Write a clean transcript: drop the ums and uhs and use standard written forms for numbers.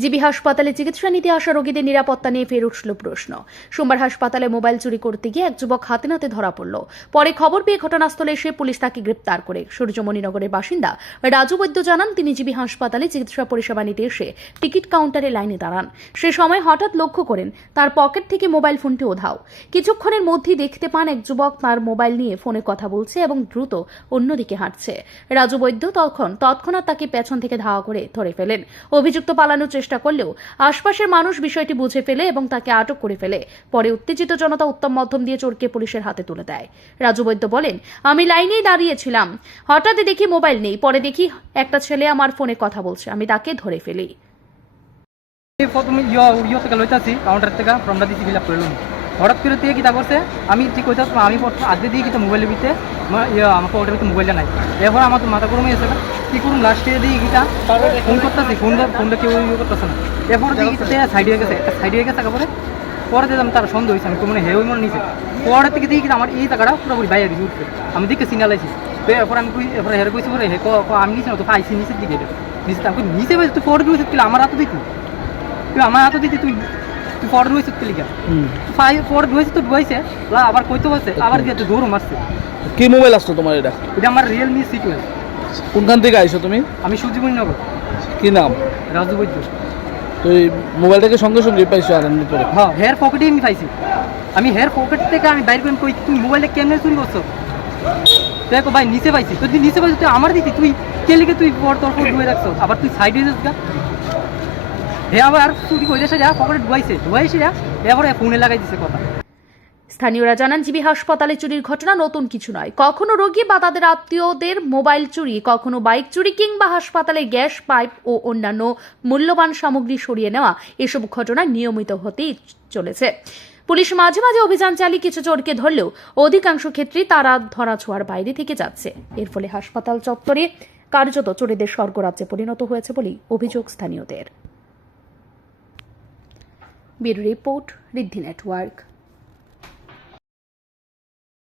GB হাসপাতালে চিকিৎসা নিতে আসা রোগীদের নিরাপত্তা নিয়ে ফের উঠল প্রশ্ন। সোমবার হাসপাতালে মোবাইল চুরি করতে গিয়ে এক যুবক হাতে নাতে ধরা পড়ল। পরে খবর পেয়ে ঘটনাস্থলে এসে পুলিশ তাকে গ্রেপ্তার করে। সূর্যমণিনগরের বাসিন্দা রাজু বৈদ্য জানান, তিনি জিবি হাসপাতালে চিকিৎসা পরিষেবা নিতে এসে টিকিট কাউন্টারে লাইনে দাঁড়ান। সে সময় হঠাৎ লক্ষ্য করেন তার পকেট থেকে মোবাইল ফোনটি উধাও। কিছুক্ষণের মধ্যেই দেখতে পান এক যুবক তার মোবাইল নিয়ে ফোনে কথা বলছে এবং দ্রুত অন্যদিকে হাঁটছে। রাজু বৈদ্য তৎক্ষণাৎ তাকে পেছন থেকে ধাওয়া করে ধরে ফেলেন। অভিযুক্ত পালানোর চেষ্টা করলেও আশপাশের মানুষ বিষয়টি বুঝে ফেলে এবং তাকে আটক করে ফেলে। পরে উত্তেজিত জনতা উত্তম মধ্যম দিয়ে চোরকে পুলিশের হাতে তুলে দেয়। রাজু বৈদ্য বলেন, আমি লাইনেই দাঁড়িয়েছিলাম, হঠাৎ দেখি মোবাইল নেই, পরে দেখি একটা ছেলে আমার ফোনে কথা বলছে, আমি তাকে ধরে ফেলি। কাউন্টার থেকে ফর্মটা দিচ্ছি ফিল আপ করলাম। হঠাৎ করে দিয়ে কী তা করছে, আমি ঠিক কইতে আমি আগে দিয়ে কিন্তু মোবাইলের ভিতরে আমাকে ওটার ভিতরে মোবাইলটা নাই। এরপর আমার তো মাথা গরম হয়েছে, কী করুন লাস্টে দিয়ে গিটা ফোন করতেছি, ফোনটা কেউ ইয়ে করতেছে না। এরপর দিয়ে সাইড হয়ে গেছে, একটা সাইড হয়ে গেছে। পরে দিলাম তার সন্দেহ হয়েছে, আমি তো মনে হয় ওই মনে নিয়েছে। পরে থেকে দিয়ে কিন্তু আমার এই টাকাটা পুরোপুরি বাইরে দিয়েছি উঠছে, আমি দিকে সিগনাল আইছি। তো এরপর আমি এরপরে হেরে কইছি, পরে আমি নিয়েছি না তো আইসি নিচের দিকে নিচে আমি নিচে পাইছি। তুই পরে রয়েছে, তুই আমার হাতে দিতি, তুই আমার হাতে দিতি, তুই পরে রয়েছে তুই লিখা পরে রয়েছে তো ডুবাইছে আবার কইতে বলছে, আবার দিয়ে দৌড়ও মারছে। কি মোবাইল আসতো তোমার? এটা আমার রিয়েলমি সিকুয়েন্স। কোনখান থেকে আইছো তুমি? আমি সূর্যমণিনগর। কি নাম? রাজু বৈদ্য। তো এই মোবাইলটাকে সঙ্গে সঙ্গে পাইছো আর এমনি করে? হ্যাঁ, হেয়ার পকেটেই আমি পাইছি। আমি হেয়ার পকেট থেকে আমি বাইর করে কই, তুমি মোবাইলটা কেমনে চুরি করছো? দেখো ভাই, নিচে পাইছি। তুই নিচে পাইছি, তুই আমার দিতি, তুই কে লিখে তুই তোর ফোন ডুবে রাখছো, আবার তুই সাইডে যাস। হে আবার চুরি করে যা পকেটে ডুবাইছে যা, এবার ফোনে লাগাই দিছে কথা। স্থানীয়রা জানান, জিবি হাসপাতালে চুরির ঘটনা নতুন কিছু নয়। কখনো রোগী বা তাদের আত্মীয়দের মোবাইল চুরি, কখনো বাইক চুরি কিংবা হাসপাতালে গ্যাস পাইপ ও অন্যান্য মূল্যবান সামগ্রী সরিয়ে নেওয়া, এসব ঘটনা নিয়মিত হতেই চলেছে। পুলিশ মাঝে মাঝে অভিযান চালিয়ে কিছু চোরকে ধরলেও অধিকাংশ ক্ষেত্রেই তারা ধরাছোঁয়ার বাইরে থেকে যাচ্ছে। এর ফলে হাসপাতাল চত্বরে কার্যত চোরেদের স্বর্গরাজ্যে পরিণত হয়েছে বলেই অভিযোগ স্থানীয়দের। ব্যুরো রিপোর্ট, ঋদ্ধি নেটওয়ার্ক।